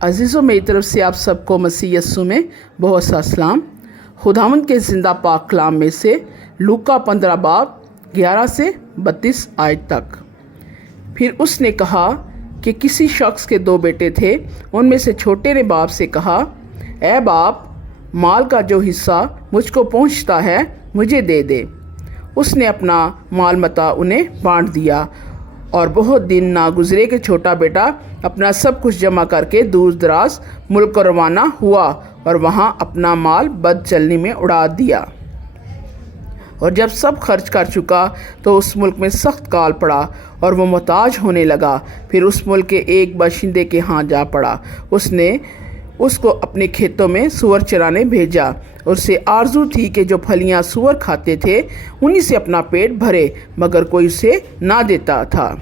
अज़ीज़ों, मेरी तरफ से आप सबको मसीह यस्सु में बहुत सा सलाम। खुदावंद के ज़िंदा पाक कलाम में से लूका 15 बाब 11 से 32 आयत तक। फिर उसने कहा कि किसी शख्स के 2 बेटे थे। उनमें से छोटे ने बाप से कहा, ऐ बाप, माल का जो हिस्सा मुझको पहुंचता है मुझे दे दे। उसने अपना माल मता उन्हें बांट दिया और बहुत दिन ना गुजरे कि छोटा बेटा अपना सब कुछ जमा करके दूर दराज मुल्क को रवाना हुआ और वहाँ अपना माल बद चलनी में उड़ा दिया। और जब सब खर्च कर चुका तो उस मुल्क में सख्त काल पड़ा और वो मोहताज होने लगा। फिर उस मुल्क के एक बाशिंदे के यहाँ जा पड़ा। उसने उसको अपने खेतों में सूअर चराने भेजा और उसे आरजू थी कि जो फलियां सूअर खाते थे उन्हीं से अपना पेट भरे, मगर कोई उसे ना देता था।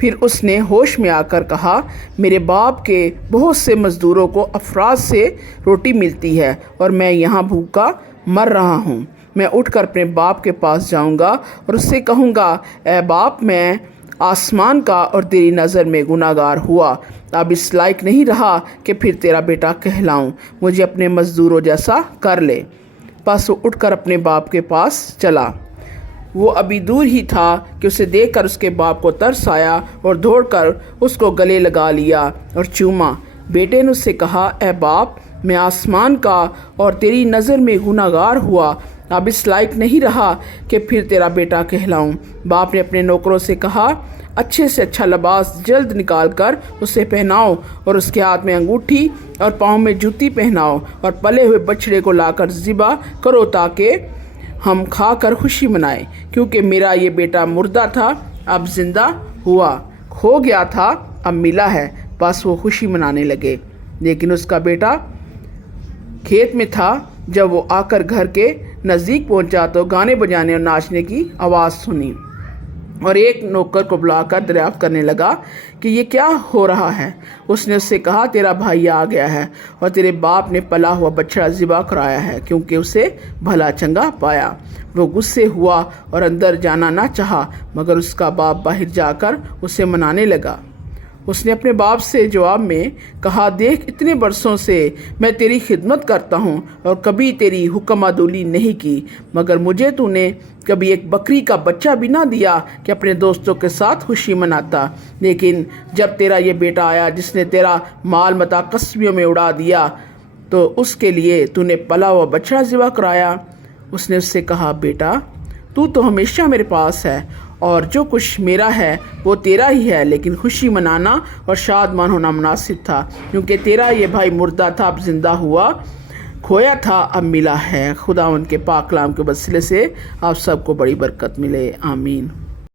फिर उसने होश में आकर कहा, मेरे बाप के बहुत से मज़दूरों को अफराज से रोटी मिलती है और मैं यहाँ भूखा मर रहा हूँ। मैं उठकर अपने बाप के पास जाऊँगा और उससे कहूँगा, ऐ बाप, मैं आसमान का और तेरी नज़र में गुनाहगार हुआ। अब इस लायक नहीं रहा कि फिर तेरा बेटा कहलाऊं। मुझे अपने मज़दूरों जैसा कर ले। बस वो उठकर अपने बाप के पास चला। वो अभी दूर ही था कि उसे देखकर उसके बाप को तरस आया और दौड़कर उसको गले लगा लिया और चूमा। बेटे ने उससे कहा, ऐ बाप, मैं आसमान का और तेरी नज़र में गुनाहगार हुआ। अब इस लायक नहीं रहा कि फिर तेरा बेटा कहलाऊं। बाप ने अपने नौकरों से कहा, अच्छे से अच्छा लिबास जल्द निकाल कर उसे पहनाओ और उसके हाथ में अंगूठी और पाँव में जूती पहनाओ और पले हुए बछड़े को लाकर ज़िबा करो ताकि हम खाकर खुशी मनाएं। क्योंकि मेरा ये बेटा मुर्दा था, अब जिंदा हुआ, खो गया था, अब मिला है। बस वो खुशी मनाने लगे। लेकिन उसका बेटा खेत में था। जब वो आकर घर के नज़दीक पहुंचा तो गाने बजाने और नाचने की आवाज़ सुनी और एक नौकर को बुलाकर दरियाफ्त करने लगा कि ये क्या हो रहा है। उसने उससे कहा, तेरा भाई आ गया है और तेरे बाप ने पला हुआ बछड़ा ज़िबा कराया है, क्योंकि उसे भला चंगा पाया। वो गुस्से हुआ और अंदर जाना ना चाहा, मगर उसका बाप बाहर जाकर उसे मनाने लगा। उसने अपने बाप से जवाब में कहा, देख, इतने बरसों से मैं तेरी खिदमत करता हूँ और कभी तेरी हुक्मादुली नहीं की, मगर मुझे तूने कभी एक बकरी का बच्चा भी ना दिया कि अपने दोस्तों के साथ खुशी मनाता। लेकिन जब तेरा ये बेटा आया जिसने तेरा माल मता कस्बियों में उड़ा दिया, तो उसके लिए तूने पला हुआ बछड़ा ज़िबा कराया। उसने उससे कहा, बेटा, तू तो हमेशा मेरे पास है और जो कुछ मेरा है वो तेरा ही है, लेकिन खुशी मनाना और शादमान होना मुनासिब था, क्योंकि तेरा ये भाई मुर्दा था, अब जिंदा हुआ, खोया था, अब मिला है। खुदा उनके पाक कलाम के वसीले से आप सबको बड़ी बरकत मिले। आमीन।